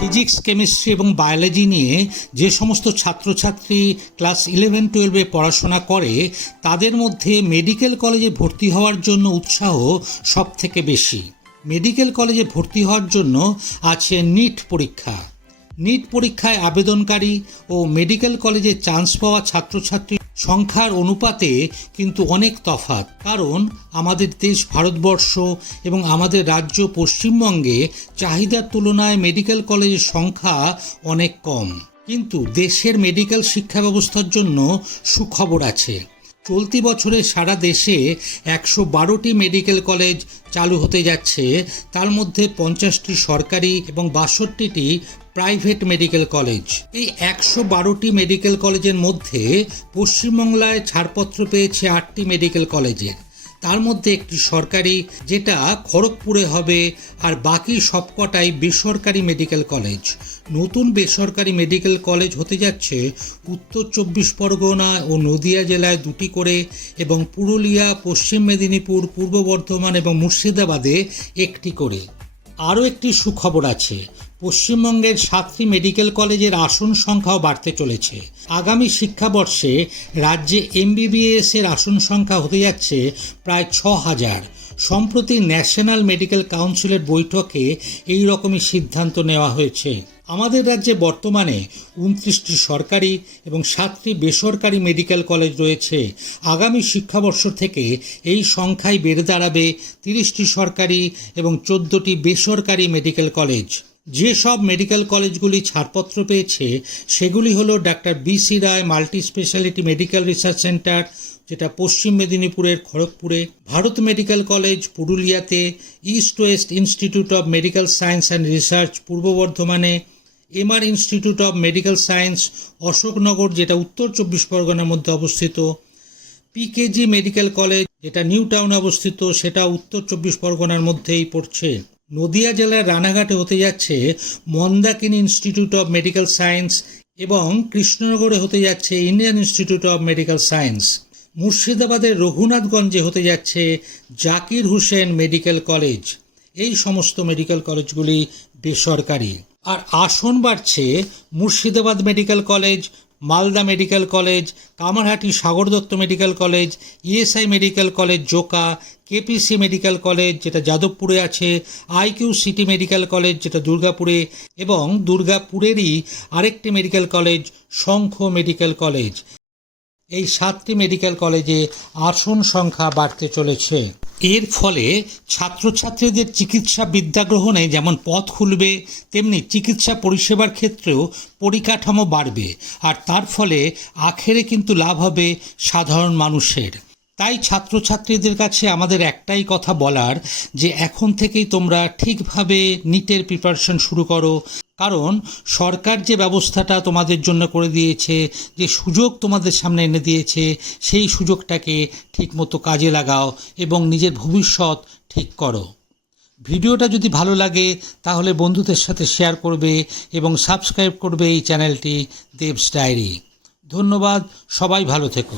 Physics, chemistry এবং biology নিয়ে যে সমস্ত ছাত্রছাত্রী ক্লাস 11-12-এ পড়াশোনা করে তাদের মধ্যে মেডিকেল কলেজে ভর্তি হওয়ার জন্য উৎসাহ সব থেকে বেশি। মেডিকেল কলেজে ভর্তি হওয়ার জন্য আছে নিট পরীক্ষা। নিট পরীক্ষায় আবেদনকারী ও মেডিকেল কলেজে চান্স পাওয়া ছাত্রছাত্রী সংখ্যার অনুপাতে কিন্তু অনেক তফাৎ। কারণ আমাদের দেশ ভারতবর্ষ এবং আমাদের রাজ্য পশ্চিমবঙ্গে চাহিদার তুলনায় মেডিকেল কলেজের সংখ্যা অনেক কম। কিন্তু দেশের মেডিকেল শিক্ষা ব্যবস্থার জন্য সুখবর আছে। চলতি বছরে সারা দেশে 112টি মেডিকেল কলেজ চালু হতে যাচ্ছে। তার মধ্যে 50টি সরকারি এবং 62টি প্রাইভেট মেডিকেল কলেজ। এই 112টি মেডিকেল কলেজের মধ্যে পশ্চিমবাংলায় ছাড়পত্র পেয়েছে 8টি মেডিকেল কলেজের। তার মধ্যে একটি সরকারি, যেটা খড়গপুরে হবে, আর বাকি সবকটাই বেসরকারি মেডিকেল কলেজ। নতুন বেসরকারি মেডিকেল কলেজ হতে যাচ্ছে উত্তর 24 পরগনা ও নদিয়া জেলায় 2টি করে, এবং পুরুলিয়া, পশ্চিম মেদিনীপুর, পূর্ব বর্ধমান এবং মুর্শিদাবাদে 1টি করে। আরও একটি সুখবর আছে, পশ্চিমবঙ্গের 7টি মেডিকেল কলেজের আসন সংখ্যাও বাড়তে চলেছে। আগামী শিক্ষাবর্ষে রাজ্যে MBBS এর আসন সংখ্যা হতে যাচ্ছে প্রায় 6000। সম্প্রতি ন্যাশনাল মেডিকেল কাউন্সিলের বৈঠকে এই রকমই সিদ্ধান্ত নেওয়া হয়েছে। আমাদের রাজ্যে বর্তমানে 29টি সরকারি এবং 7টি বেসরকারি মেডিকেল কলেজ রয়েছে। আগামী শিক্ষাবর্ষ থেকে এই সংখ্যাই বেড়ে দাঁড়াবে 30টি সরকারি এবং 14টি বেসরকারি মেডিকেল কলেজ। যে সব মেডিকেল কলেজগুলি ছাড়পত্র পেয়েছে সেগুলি হলো ডাক্তার BC Roy multi speciality medical research centre, যেটা পশ্চিম মেদিনীপুরের খড়গপুরে, ভারত মেডিকেল কলেজ পুরুলিয়াতে, east west institute of medical science and research পূর্ব বর্ধমানে, MR institute of medical science Ashoknagar, যেটা উত্তর 24 পরগনার মধ্যে অবস্থিত, PKG মেডিকেল কলেজ, যেটা নিউ টাউনে অবস্থিত, সেটা উত্তর 24 পরগনার মধ্যেই পড়ছে। নদিয়া জেলার রানাঘাটে হতে যাচ্ছে Mandakini institute of medical science, এবং কৃষ্ণনগরে হতে যাচ্ছে Indian institute of medical science. মুর্শিদাবাদের রঘুনাথগঞ্জে হতে যাচ্ছে জাকির হুসেন মেডিকেল কলেজ। এই সমস্ত মেডিকেল কলেজগুলি বেসরকারি। আর আসন বাড়ছে Murshidabad medical college, Malda medical college, Kamarhati Sagar Dutta medical college, ESI medical college Joka, KPC medical college, যেটা যাদবপুরে আছে, IQ সিটি মেডিকেল কলেজ, যেটা দুর্গাপুরে, এবং দুর্গাপুরেরই আরেকটি মেডিকেল কলেজ শঙ্খ মেডিকেল কলেজ। এই 7টি মেডিকেল কলেজে আসন সংখ্যা বাড়তে চলেছে। এর ফলে ছাত্রছাত্রীদের চিকিৎসা বিদ্যা গ্রহণে যেমন পথ খুলবে, তেমনি চিকিৎসা পরিষেবার ক্ষেত্রেও পরিকাঠামো বাড়বে, আর তার ফলে আখেরে কিন্তু লাভ হবে সাধারণ মানুষের। তাই ছাত্রছাত্রীদের কাছে আমাদের একটাই কথা বলার, যে এখন থেকেই তোমরা ঠিকভাবে নিটের প্রিপারেশন শুরু করো। কারণ সরকার যে ব্যবস্থাটা তোমাদের জন্য করে দিয়েছে, যে সুযোগ তোমাদের সামনে এনে দিয়েছে, সেই সুযোগটাকে ঠিকমতো কাজে লাগাও এবং নিজের ভবিষ্যৎ ঠিক করো। ভিডিওটা যদি ভালো লাগে তাহলে বন্ধুদের সাথে শেয়ার করবে এবং সাবস্ক্রাইব করবে এই চ্যানেলটি দেবস ডায়েরি। ধন্যবাদ, সবাই ভালো থেকো।